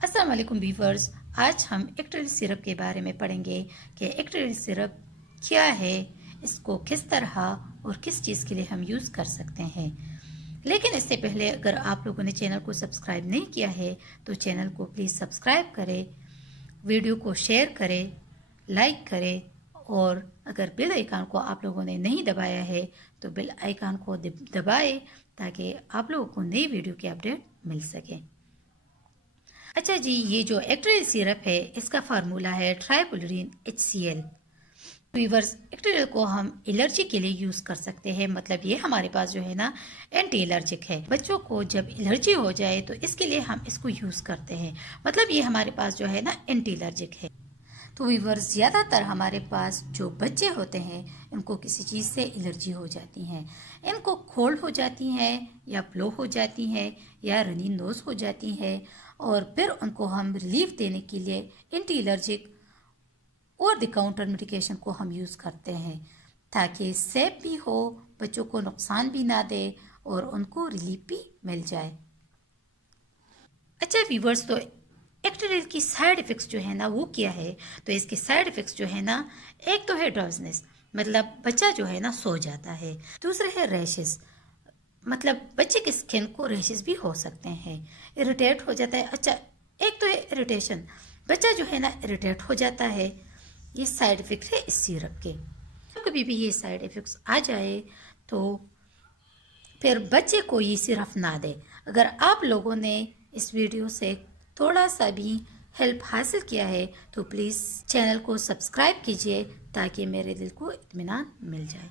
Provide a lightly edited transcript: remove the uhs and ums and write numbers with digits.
अस्सलाम वालेकुम व्यूअर्स, आज हम एक्टिल सिरप के बारे में पढ़ेंगे कि एक्टिल सिरप क्या है, इसको किस तरह और किस चीज़ के लिए हम यूज़ कर सकते हैं। लेकिन इससे पहले अगर आप लोगों ने चैनल को सब्सक्राइब नहीं किया है तो चैनल को प्लीज़ सब्सक्राइब करें, वीडियो को शेयर करें, लाइक करें और अगर बेल आइकन को आप लोगों ने नहीं दबाया है तो बेल आइकन को दबाएं ताकि आप लोगों को नई वीडियो की अपडेट मिल सके। अच्छा जी, ये जो एक्टिल सिरप है इसका फार्मूला है ट्राइक्लोरिन HCl। वीवर्स, एक्टिल को हम एलर्जी के लिए यूज कर सकते हैं, मतलब ये हमारे पास जो है ना एंटी एलर्जिक है। बच्चों को जब एलर्जी हो जाए तो इसके लिए हम इसको यूज करते हैं, मतलब ये हमारे पास जो है ना एंटी एलर्जिक है। तो वीवर्स, ज्यादातर हमारे पास जो बच्चे होते हैं इनको किसी चीज से एलर्जी हो जाती है, इनको कोल्ड हो जाती है या फ्लू हो जाती है या रनी नोज हो जाती है, और फिर उनको हम रिलीफ देने के लिए anti allergic over the counter medication को हम यूज करते हैं ताकि सेफ भी हो, बच्चों को नुकसान भी ना दे और उनको रिलीफ भी मिल जाए। अच्छा वीवर्स, तो एक्टिल की साइड इफेक्ट्स जो है ना वो क्या है, तो इसके साइड इफेक्ट्स जो है ना, एक तो है ड्राउजनेस, मतलब बच्चा जो है ना सो जाता है। दूसरा है रैशेस, मतलब बच्चे की स्किन को रैशेस भी हो सकते हैं, इरिटेट हो जाता है। अच्छा, एक तो है इरिटेशन, बच्चा जो है ना इरिटेट हो जाता है। ये साइड इफेक्ट है इस सिरप के। कभी भी ये साइड इफेक्ट्स आ जाए तो फिर बच्चे को ये सिरप ना दे। अगर आप लोगों ने इस वीडियो से थोड़ा सा भी हेल्प हासिल किया है तो प्लीज़ चैनल को सब्सक्राइब कीजिए ताकि मेरे दिल को इत्मीनान मिल जाए।